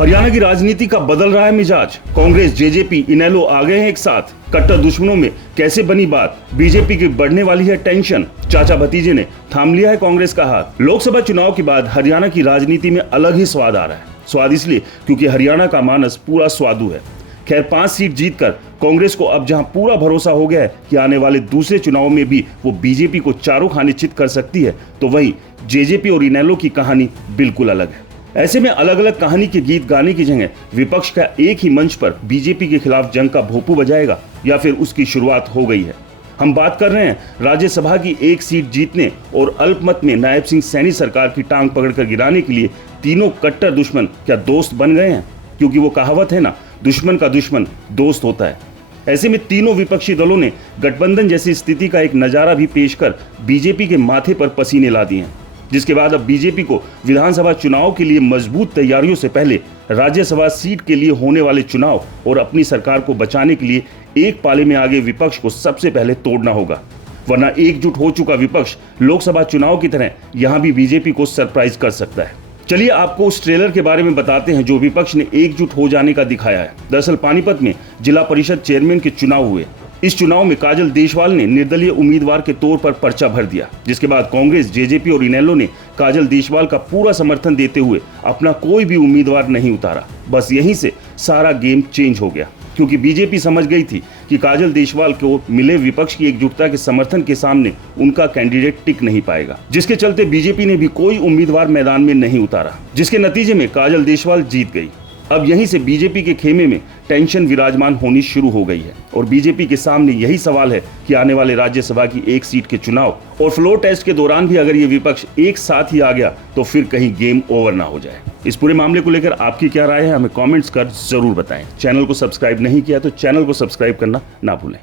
हरियाणा की राजनीति का बदल रहा है मिजाज। कांग्रेस, जेजेपी, इनेलो आ गए हैं एक साथ। कट्टर दुश्मनों में कैसे बनी बात। बीजेपी की बढ़ने वाली है टेंशन। चाचा भतीजे ने थाम लिया है कांग्रेस का हाथ। लोकसभा चुनाव के बाद हरियाणा की राजनीति में अलग ही स्वाद आ रहा है। स्वाद इसलिए क्योंकि हरियाणा का मानस पूरा स्वादु है। खैर 5 सीट जीतकर कांग्रेस को अब जहां पूरा भरोसा हो गया है कि आने वाले दूसरे चुनाव में भी वो बीजेपी को चारों खाने चित कर सकती है, तो वहीं जेजेपी और इनेलो की कहानी बिल्कुल अलग है। ऐसे में अलग अलग कहानी के गीत गाने की जगह विपक्ष का एक ही मंच पर बीजेपी के खिलाफ जंग का भोंपू बजाएगा या फिर उसकी शुरुआत हो गई है। हम बात कर रहे हैं राज्यसभा की 1 सीट जीतने और अल्पमत में नायब सिंह सैनी सरकार की टांग पकड़कर गिराने के लिए तीनों कट्टर दुश्मन क्या दोस्त बन गए हैं? क्योंकि वो कहावत है ना, दुश्मन का दुश्मन दोस्त होता है। ऐसे में तीनों विपक्षी दलों ने गठबंधन जैसी स्थिति का एक नजारा भी पेश कर बीजेपी के माथे पर पसीने ला दिए हैं, जिसके बाद अब बीजेपी को विधानसभा चुनाव के लिए मजबूत तैयारियों से पहले राज्यसभा सीट के लिए होने वाले चुनाव और अपनी सरकार को बचाने के लिए एक पाले में आगे विपक्ष को सबसे पहले तोड़ना होगा, वरना एकजुट हो चुका विपक्ष लोकसभा चुनाव की तरह यहां भी बीजेपी को सरप्राइज कर सकता है। चलिए आपको उस ट्रेलर के बारे में बताते हैं जो विपक्ष ने एकजुट हो जाने का दिखाया है। दरअसल पानीपत में जिला परिषद चेयरमैन के चुनाव हुए। इस चुनाव में काजल देशवाल ने निर्दलीय उम्मीदवार के तौर पर पर्चा भर दिया, जिसके बाद कांग्रेस, जेजेपी और इनेलो ने काजल देशवाल का पूरा समर्थन देते हुए अपना कोई भी उम्मीदवार नहीं उतारा। बस यहीं से सारा गेम चेंज हो गया, क्योंकि बीजेपी समझ गई थी कि काजल देशवाल को मिले विपक्ष की एकजुटता के समर्थन के सामने उनका कैंडिडेट टिक नहीं पाएगा, जिसके चलते बीजेपी ने भी कोई उम्मीदवार मैदान में नहीं उतारा, जिसके नतीजे में काजल देशवाल जीत गई। अब यहीं से बीजेपी के खेमे में टेंशन विराजमान होनी शुरू हो गई है और बीजेपी के सामने यही सवाल है कि आने वाले राज्यसभा की 1 सीट के चुनाव और फ्लोर टेस्ट के दौरान भी अगर ये विपक्ष एक साथ ही आ गया तो फिर कहीं गेम ओवर ना हो जाए। इस पूरे मामले को लेकर आपकी क्या राय है, हमें कमेंट्स कर जरूर बताएं। चैनल को सब्सक्राइब नहीं किया तो चैनल को सब्सक्राइब करना ना भूलें।